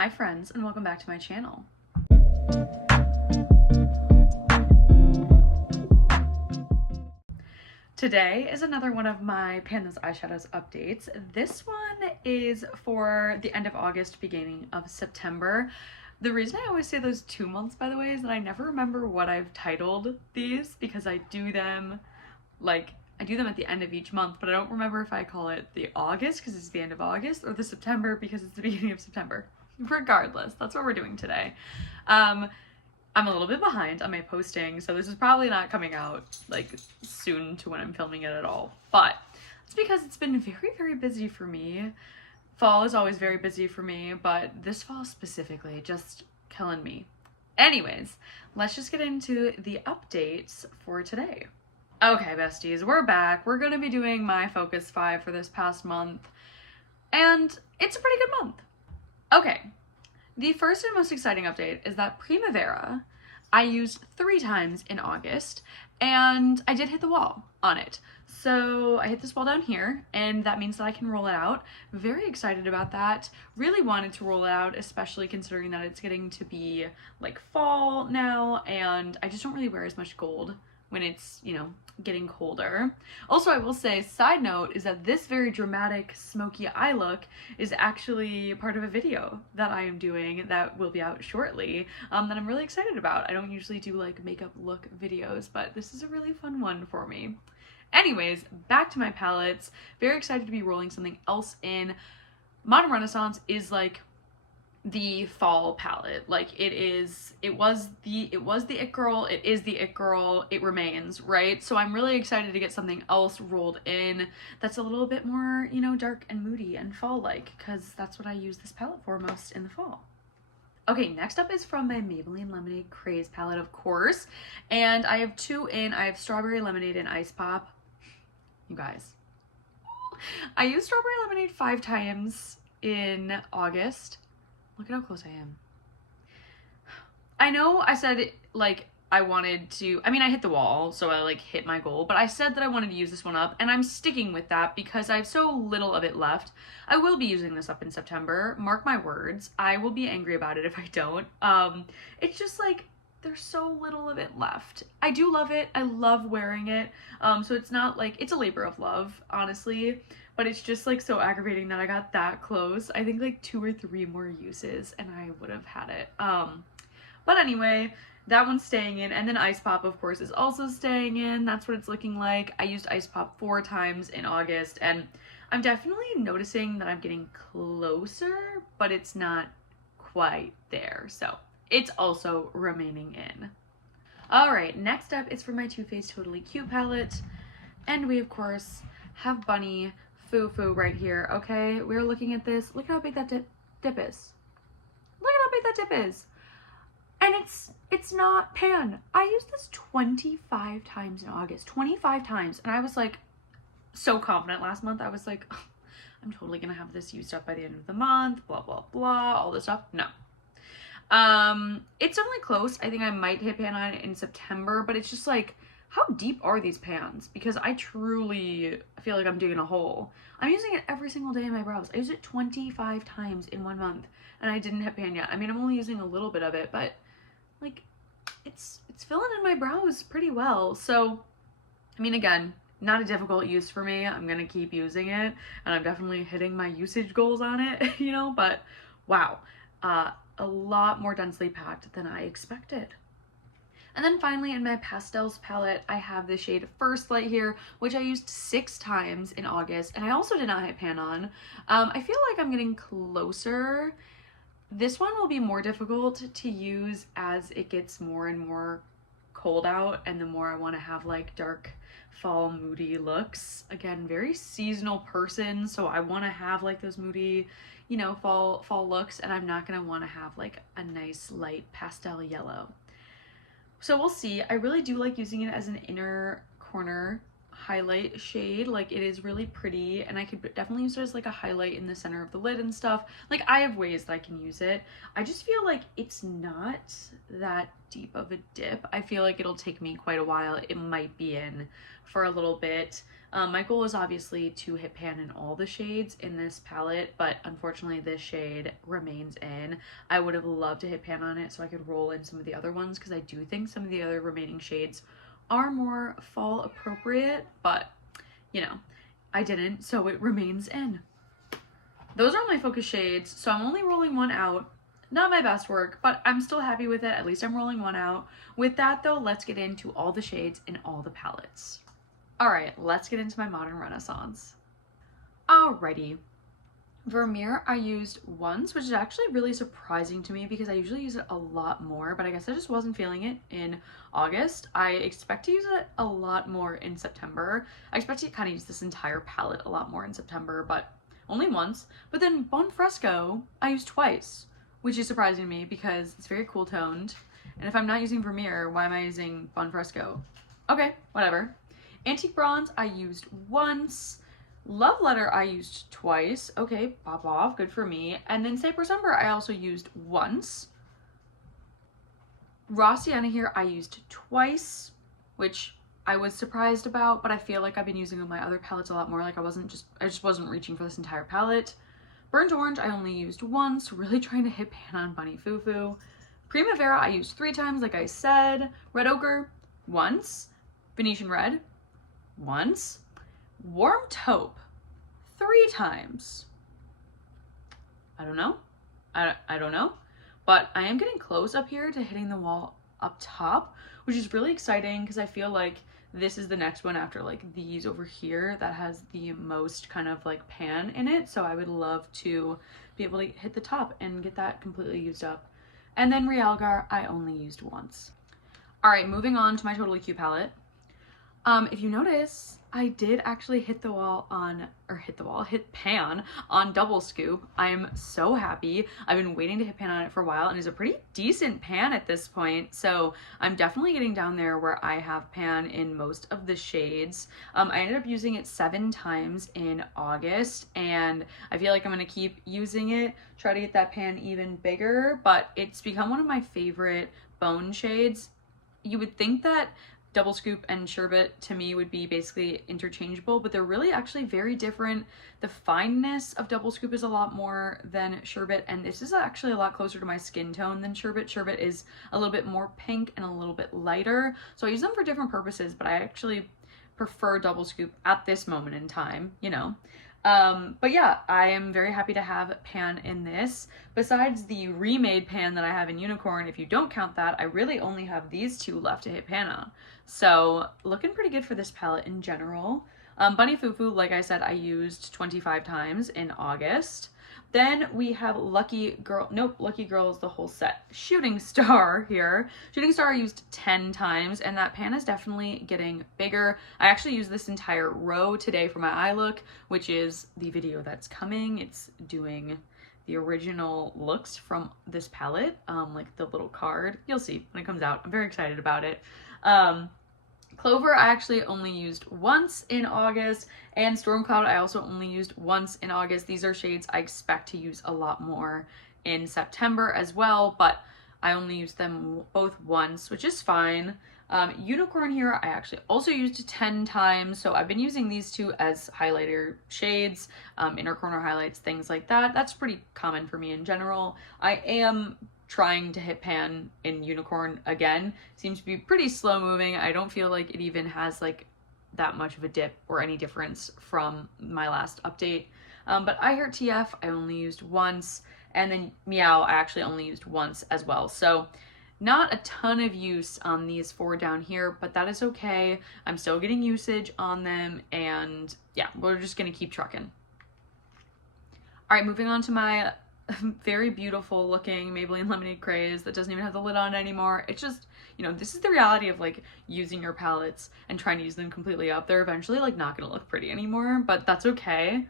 Hi friends, and welcome back to my channel. Today is another one of my Pandas Eyeshadows updates. This one is for the end of August, beginning of September. The reason I always say those 2 months, by the way, is that I never remember what I've titled these because I do them at the end of each month, but I don't remember if I call it the August because it's the end of August or the September because it's the beginning of September. Regardless, that's what we're doing today. I'm a little bit behind on my posting, so this is probably not coming out like soon to when I'm filming it at all, but it's because it's been very, very busy for me. Fall is always very busy for me, but this fall specifically, just killing me. Anyways, let's just get into the updates for today. Okay, besties, we're back. We're gonna be doing my Focus 5 for this past month, and it's a pretty good month. Okay, the first and most exciting update is that Primavera I used 3 times in August, and I did hit the wall on it. So I hit this wall down here, and that means that I can roll it out. Very excited about that. Really wanted to roll it out, especially considering that it's getting to be like fall now, and I just don't really wear as much gold when it's, you know, getting colder. Also, I will say, side note, is that this very dramatic smoky eye look is actually part of a video that I am doing that will be out shortly, that I'm really excited about. I don't usually do like makeup look videos, but this is a really fun one for me. Anyways, back to my palettes. Very excited to be rolling something else in. Modern Renaissance is like the fall palette. Like it was the It Girl, it is the It Girl, it remains, right? So I'm really excited to get something else rolled in that's a little bit more, you know, dark and moody and fall-like, because that's what I use this palette for most in the fall. Okay, next up is from my Maybelline Lemonade Craze palette, of course, and I have 2 in. I have Strawberry Lemonade and Ice Pop. You guys, I used Strawberry Lemonade 5 times in August. Look at how close I am. I know I said like I wanted to, I mean, I hit the wall, so I like hit my goal, but I said that I wanted to use this one up, and I'm sticking with that because I have so little of it left. I will be using this up in September, mark my words. I will be angry about it if I don't. It's just like, there's so little of it left. I do love it. I love wearing it. So it's not like, it's a labor of love, honestly, but it's just like so aggravating that I got that close. I think like 2 or 3 more uses and I would have had it. But anyway, that one's staying in, and then Ice Pop, of course, is also staying in. That's what it's looking like. I used Ice Pop 4 times in August, and I'm definitely noticing that I'm getting closer, but it's not quite there. So it's also remaining in. All right, next up is for my Too Faced Totally Cute palette, and we of course have Bunny Foo Foo right here. Okay, we're looking at this. Look how big that dip is. Look at how big that dip is. And it's not pan. I used this 25 times in August. 25 times. And I was like so confident last month. I was like, oh, I'm totally gonna have this used up by the end of the month, blah blah blah, all this stuff. No. It's definitely close. I think I might hit pan on it in September, but it's just like, how deep are these pans? Because I truly feel like I'm digging a hole. I'm using it every single day in my brows. I used it 25 times in 1 month, and I didn't hit pan yet. I mean, I'm only using a little bit of it, but like it's filling in my brows pretty well. So I mean, again, not a difficult use for me. I'm gonna keep using it, and I'm definitely hitting my usage goals on it, you know, but wow, a lot more densely packed than I expected. And then finally, in my Pastels palette, I have the shade First Light here, which I used 6 times in August, and I also did not hit pan on. I feel like I'm getting closer. This one will be more difficult to use as it gets more and more cold out, and the more I want to have like dark fall moody looks. Again, very seasonal person, so I want to have like those moody, you know, fall looks, and I'm not going to want to have like a nice light pastel yellow. So we'll see. I really do like using it as an inner corner highlight shade. Like, it is really pretty, and I could definitely use it as like a highlight in the center of the lid and stuff. Like, I have ways that I can use it. I just feel like it's not that deep of a dip. I feel like it'll take me quite a while. It might be in for a little bit. My goal is obviously to hit pan in all the shades in this palette, but unfortunately this shade remains in. I would have loved to hit pan on it so I could roll in some of the other ones, because I do think some of the other remaining shades are more fall appropriate, but you know, I didn't, so it remains in. Those are my focus shades, so I'm only rolling one out. Not my best work, but I'm still happy with it. At least I'm rolling one out. With that though, let's get into all the shades in all the palettes. All right, let's get into my Modern Renaissance. Alrighty. Vermeer I used once, which is actually really surprising to me because I usually use it a lot more, but I guess I just wasn't feeling it in August. I expect to use it a lot more in September. I expect to kind of use this entire palette a lot more in September, but only once. But then Bon Fresco I used twice, which is surprising to me because it's very cool toned. And if I'm not using Vermeer, why am I using Bon Fresco? Okay, whatever. Antique Bronze I used once. Love Letter I used twice. Okay, pop off, good for me. And then Cypress Umber I also used once. Raw Sienna here I used twice, which I was surprised about, but I feel like I've been using my other palettes a lot more. Like, I just wasn't reaching for this entire palette. Burnt Orange I only used once, really trying to hit pan on Bunny Fufu. Primavera I used 3 times, like I said. Red Ochre once. Venetian Red once. Warm Taupe 3 times. I don't know. I don't know. But I am getting close up here to hitting the wall up top, which is really exciting because I feel like this is the next one after like these over here that has the most kind of like pan in it. So I would love to be able to hit the top and get that completely used up. And then Realgar I only used once. All right, moving on to my Totally Cute palette. If you notice, I did actually hit pan on Double Scoop. I am so happy. I've been waiting to hit pan on it for a while, and it's a pretty decent pan at this point. So I'm definitely getting down there where I have pan in most of the shades. I ended up using it 7 times in August, and I feel like I'm gonna keep using it, try to get that pan even bigger, but it's become one of my favorite bone shades. You would think that Double Scoop and Sherbet to me would be basically interchangeable, but they're really actually very different. The fineness of Double Scoop is a lot more than Sherbet, and this is actually a lot closer to my skin tone than Sherbet. Sherbet is a little bit more pink and a little bit lighter, so I use them for different purposes, but I actually prefer Double Scoop at this moment in time, you know. But yeah, I am very happy to have pan in this. Besides the remade pan that I have in Unicorn, if you don't count that, I really only have these 2 left to hit pan on. So looking pretty good for this palette in general. Bunny Fufu, like I said, I used 25 times in August. Then we have Lucky Girl is the whole set. Shooting Star here. Shooting Star I used 10 times, and that pan is definitely getting bigger. I actually used this entire row today for my eye look, which is the video that's coming. It's doing the original looks from this palette, like the little card. You'll see when it comes out. I'm very excited about it. Clover I actually only used once in August, and Stormcloud I also only used once in August. These are shades I expect to use a lot more in September as well, but I only used them both once, which is fine. Unicorn here I actually also used 10 times, so I've been using these 2 as highlighter shades, inner corner highlights, things like that. That's pretty common for me in general. I am trying to hit pan in Unicorn again. Seems to be pretty slow moving. I don't feel like it even has like that much of a dip or any difference from my last update. But I Heart TF I only used once, and then Meow I actually only used once as well. So not a ton of use on these 4 down here, but that is okay. I'm still getting usage on them, and yeah, we're just gonna keep trucking. All right, moving on to my very beautiful looking Maybelline Lemonade Craze that doesn't even have the lid on anymore. It's just, you know, this is the reality of like using your palettes and trying to use them completely up. They're eventually like not gonna look pretty anymore, but that's okay.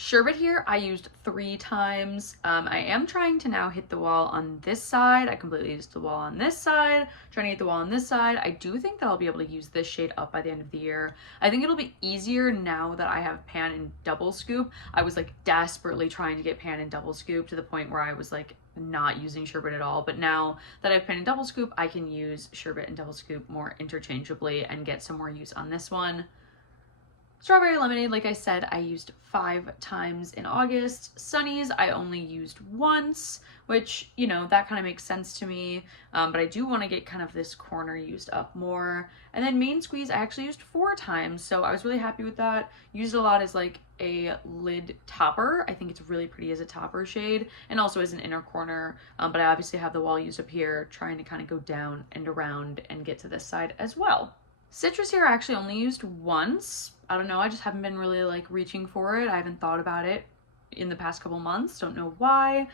Sherbet here, I used 3 times. I am trying to now hit the wall on this side. I completely used the wall on this side, trying to hit the wall on this side. I do think that I'll be able to use this shade up by the end of the year. I think it'll be easier now that I have pan and double scoop. I was like desperately trying to get pan and double scoop to the point where I was like not using sherbet at all. But now that I have pan and double scoop, I can use sherbet and double scoop more interchangeably and get some more use on this one. Strawberry lemonade, like I said, I used 5 times in August. Sunnies, I only used once, which, you know, that kind of makes sense to me. But I do want to get kind of this corner used up more. And then main squeeze, I actually used 4 times, so I was really happy with that. Used it a lot as like a lid topper. I think it's really pretty as a topper shade and also as an inner corner. But I obviously have the wall used up here, trying to kind of go down and around and get to this side as well. Citrus here I actually only used once. I don't know, I just haven't been really like reaching for it. I haven't thought about it in the past couple months, don't know why.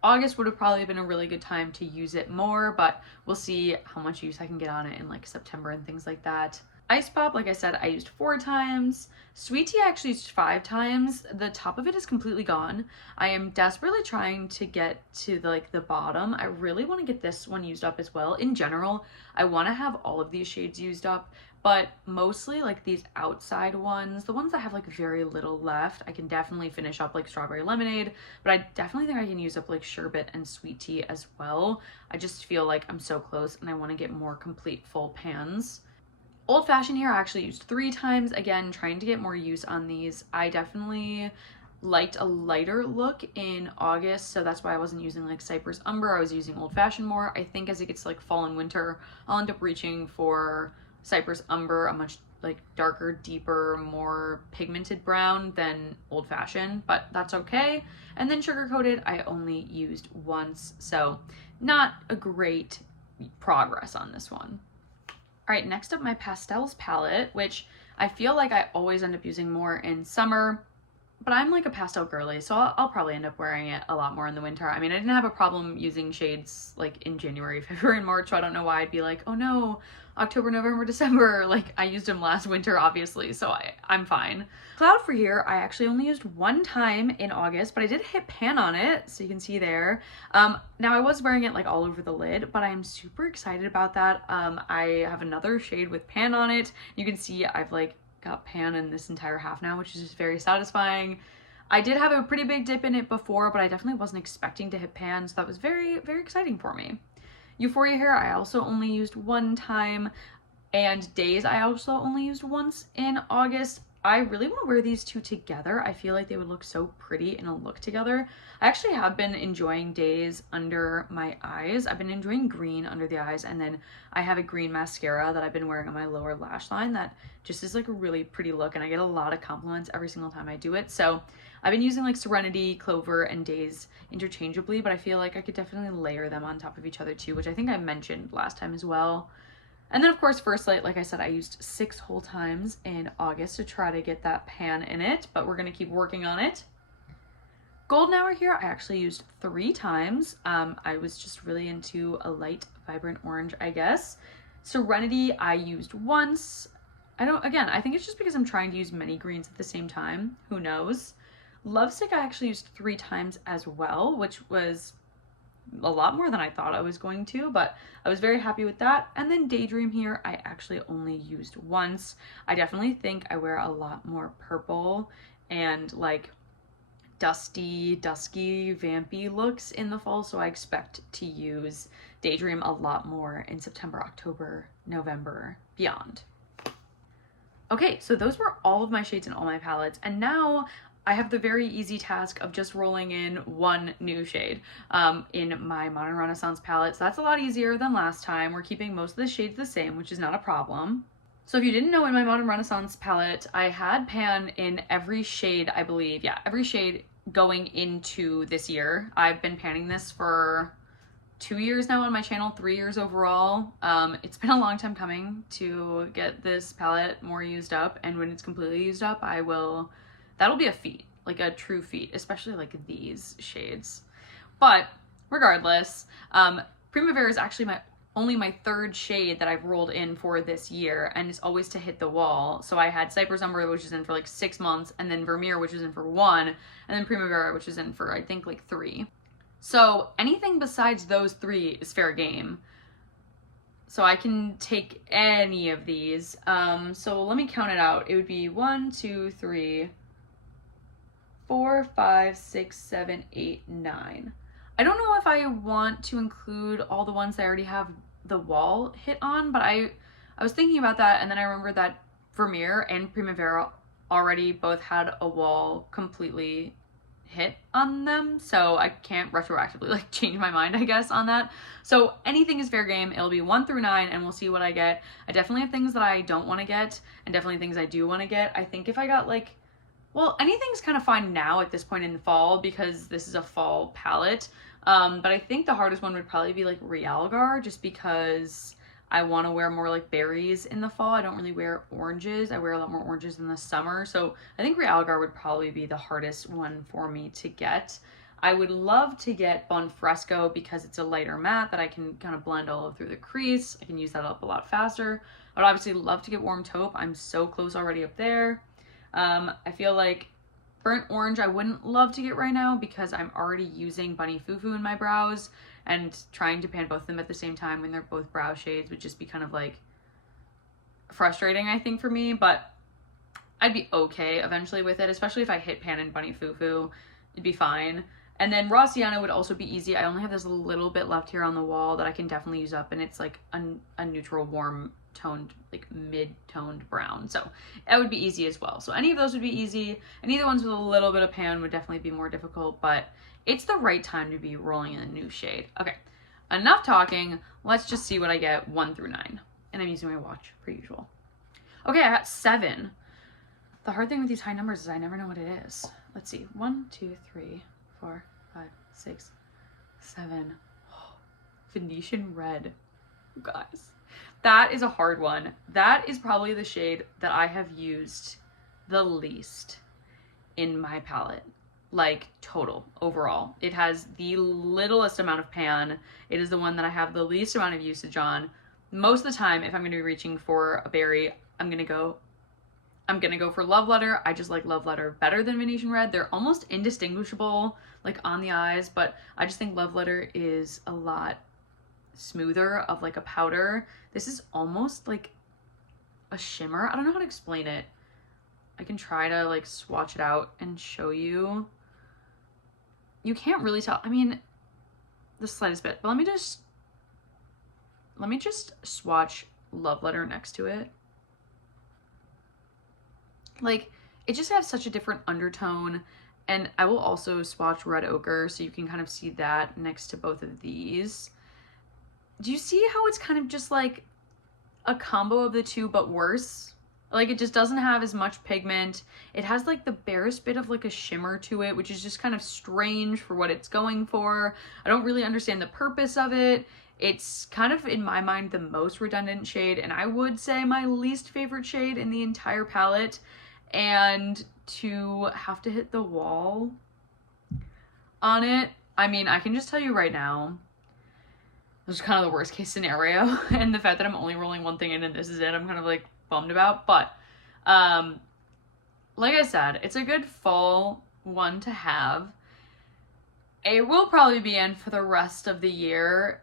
August would have probably been a really good time to use it more, but we'll see how much use I can get on it in like September and things like that. Ice Pop, like I said, I used 4 times. Sweet Tea I actually used 5 times. The top of it is completely gone. I am desperately trying to get to the bottom. I really want to get this one used up as well. In general, I want to have all of these shades used up, but mostly like these outside ones, the ones that have like very little left, I can definitely finish up like Strawberry Lemonade, but I definitely think I can use up like Sherbet and Sweet Tea as well. I just feel like I'm so close and I want to get more complete full pans. Old Fashioned here I actually used 3 times, again trying to get more use on these. I definitely liked a lighter look in August, so that's why I wasn't using like Cypress Umber. I was using Old Fashioned more. I think as it gets to like fall and winter, I'll end up reaching for Cypress Umber, a much like darker, deeper, more pigmented brown than Old Fashioned, but that's okay. And then Sugar Coated I only used once, so not a great progress on this one. All right, next up my Pastels palette, which I feel like I always end up using more in summer, but I'm like a pastel girly, so I'll probably end up wearing it a lot more in the winter. I mean, I didn't have a problem using shades like in January, February, and March, so I don't know why I'd be like, oh no, October, November, December. Like I used them last winter, obviously, so I'm fine. Cloud for here, I actually only used 1 time in August, but I did hit pan on it, so you can see there. Now I was wearing it like all over the lid, but I am super excited about that. I have another shade with pan on it. You can see I've like got pan in this entire half now, which is just very satisfying. I did have a pretty big dip in it before, but I definitely wasn't expecting to hit pan, so that was very, very exciting for me. Euphoria hair I also only used 1 time, and Days I also only used once in August. I really want to wear these two together. I feel like they would look so pretty in a look together. I actually have been enjoying Days under my eyes. I've been enjoying green under the eyes, and then I have a green mascara that I've been wearing on my lower lash line that just is like a really pretty look, and I get a lot of compliments every single time I do it. So I've been using like Serenity, Clover, and Days interchangeably, but I feel like I could definitely layer them on top of each other too, which I think I mentioned last time as well. And then of course First Light, like I said, I used 6 whole times in August to try to get that pan in it, but we're gonna keep working on it. Golden Hour here, I actually used 3 times. I was just really into a light, vibrant orange, I guess. Serenity, I used once. I think it's just because I'm trying to use many greens at the same time. Who knows? Lovesick, I actually used 3 times as well, which was a lot more than I thought I was going to, but I was very happy with that. And then Daydream here, I actually only used once. I definitely think I wear a lot more purple and like dusty, dusky, vampy looks in the fall, so I expect to use Daydream a lot more in September, October, November, beyond. Okay, so those were all of my shades in all my palettes, and now I have the very easy task of just rolling in 1 new shade in my Modern Renaissance palette. So that's a lot easier than last time. We're keeping most of the shades the same, which is not a problem. So if you didn't know, in my Modern Renaissance palette, I had pan in every shade, I believe. Yeah, every shade going into this year. I've been panning this for 2 years now on my channel, 3 years overall. It's been a long time coming to get this palette more used up, and when it's completely used up, that'll be a feat, like a true feat, especially like these shades. But regardless, Primavera is actually my only my third shade that I've rolled in for this year, and it's always to hit the wall. So I had Cypress Umber, which is in for like 6 months, and then Vermeer, which is in for 1, and then Primavera, which is in for I think like 3. So anything besides those 3 is fair game. So I can take any of these. So let me count it out. It would be 1, 2, 3, 4, 5, 6, 7, 8, 9. I don't know if I want to include all the ones that I already have the wall hit on, but I was thinking about that, and then I remember that Vermeer and Primavera already both had a wall completely hit on them, so I can't retroactively like change my mind, I guess, on that. So anything is fair game. It'll be 1 through 9, and we'll see what I get. I definitely have things that I don't want to get, and definitely things I do want to get. I think if I got like, well, anything's kind of fine now at this point in the fall because this is a fall palette. But I think the hardest one would probably be like Realgar, just because I want to wear more like berries in the fall. I don't really wear oranges. I wear a lot more oranges in the summer. So I think Realgar would probably be the hardest one for me to get. I would love to get Bon Fresco because it's a lighter matte that I can kind of blend all through the crease. I can use that up a lot faster. I would obviously love to get Warm Taupe. I'm so close already up there. I feel like Burnt Orange I wouldn't love to get right now because I'm already using Bunny Fufu in my brows, and trying to pan both of them at the same time when they're both brow shades would just be kind of like frustrating, I think, for me, but I'd be okay eventually with it, especially if I hit pan in Bunny Fufu, it'd be fine. And then Raw Sienna would also be easy. I only have this little bit left here on the wall that I can definitely use up, and it's like a neutral warm toned, like mid-toned brown, so that would be easy as well. So any of those would be easy, and either ones with a little bit of pan would definitely be more difficult, but it's the right time to be rolling in a new shade. Okay, enough talking. Let's just see what I get 1 through 9. And I'm using my watch, per usual. Okay, I got 7. The hard thing with these high numbers is I never know what it is. Let's see. 1, 2, 3, 4, 5, 6, 7. Oh, Venetian Red. You guys. That is a hard one. That is probably the shade that I have used the least in my palette. Like, total, overall. It has the littlest amount of pan. It is the one that I have the least amount of usage on. Most of the time, if I'm going to be reaching for a berry, I'm going to go for Love Letter. I just like Love Letter better than Venetian Red. They're almost indistinguishable, like, on the eyes, but I just think Love Letter is a lot smoother of like a powder. This is almost like a shimmer. I don't know how to explain it. I can try to like swatch it out and show you. You can't really tell. I mean, the slightest bit, but let me just swatch Love Letter next to it. Like, it just has such a different undertone, and I will also swatch Red Ochre so you can kind of see that next to both of these. Do you see how it's kind of just like a combo of the two but worse? Like, it just doesn't have as much pigment. It has like the barest bit of like a shimmer to it, which is just kind of strange for what it's going for. I don't really understand the purpose of it. It's kind of, in my mind, the most redundant shade, and I would say my least favorite shade in the entire palette. And to have to hit the wall on it, I mean, I can just tell you right now, this is kind of the worst case scenario, and the fact that I'm only rolling one thing in and this is it, I'm kind of like bummed about. But like I said, it's a good fall one to have. It will probably be in for the rest of the year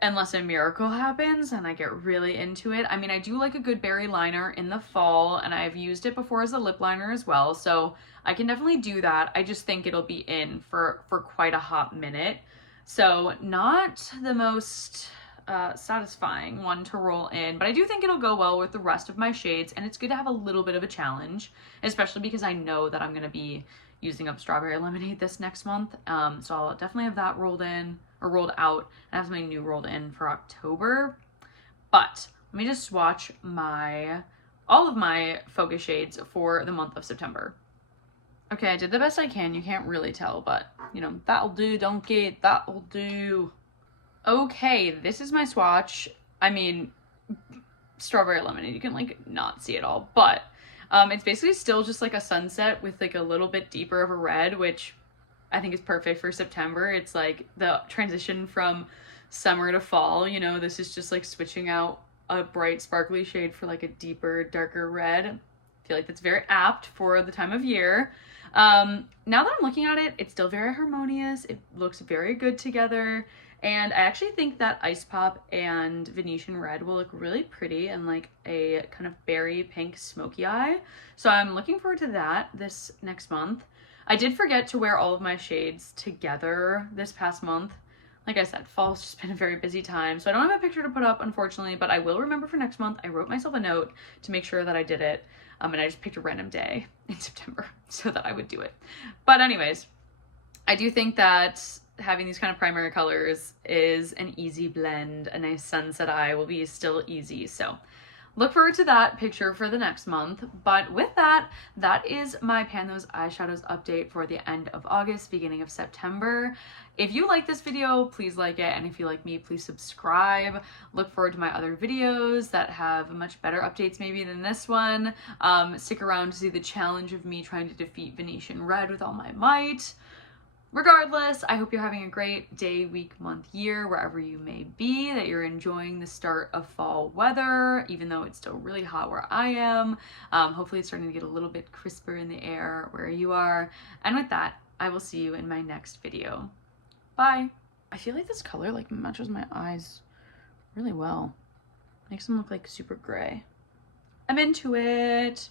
unless a miracle happens and I get really into it. I mean, I do like a good berry liner in the fall, and I've used it before as a lip liner as well, so I can definitely do that. I just think it'll be in for quite a hot minute. So not the most satisfying one to roll in, but I do think it'll go well with the rest of my shades, and it's good to have a little bit of a challenge, especially because I know that I'm going to be using up Strawberry Lemonade this next month. So I'll definitely have that rolled in, or rolled out, and have something new rolled in for October. But let me just swatch all of my focus shades for the month of September. Okay, I did the best I can. You can't really tell, but, you know, that'll do, donkey, that'll do. Okay, this is my swatch. I mean, Strawberry Lemonade, you can, like, not see it all, but it's basically still just, like, a sunset with, like, a little bit deeper of a red, which I think is perfect for September. It's, like, the transition from summer to fall. You know, this is just like switching out a bright sparkly shade for like a deeper, darker red. I feel like that's very apt for the time of year. Now that I'm looking at it, it's still very harmonious. It looks very good together. And I actually think that Ice Pop and Venetian Red will look really pretty in like a kind of berry pink smoky eye. So I'm looking forward to that this next month. I did forget to wear all of my shades together this past month. Like I said, fall's just been a very busy time, so I don't have a picture to put up, unfortunately, but I will remember for next month. I wrote myself a note to make sure that I did it, and I just picked a random day in September so that I would do it. But anyways, I do think that having these kind of primary colors is an easy blend. A nice sunset eye will be still easy, so look forward to that picture for the next month. But with that, that is my Pan Those Eyeshadows update for the end of August, beginning of September. If you like this video, please like it. And if you like me, please subscribe. Look forward to my other videos that have much better updates maybe than this one. Stick around to see the challenge of me trying to defeat Venetian Red with all my might. Regardless, I hope you're having a great day, week, month, year, wherever you may be, that you're enjoying the start of fall weather, even though it's still really hot where I am. Hopefully it's starting to get a little bit crisper in the air where you are. And with that, I will see you in my next video. Bye. I feel like this color like matches my eyes really well. Makes them look like super gray. I'm into it.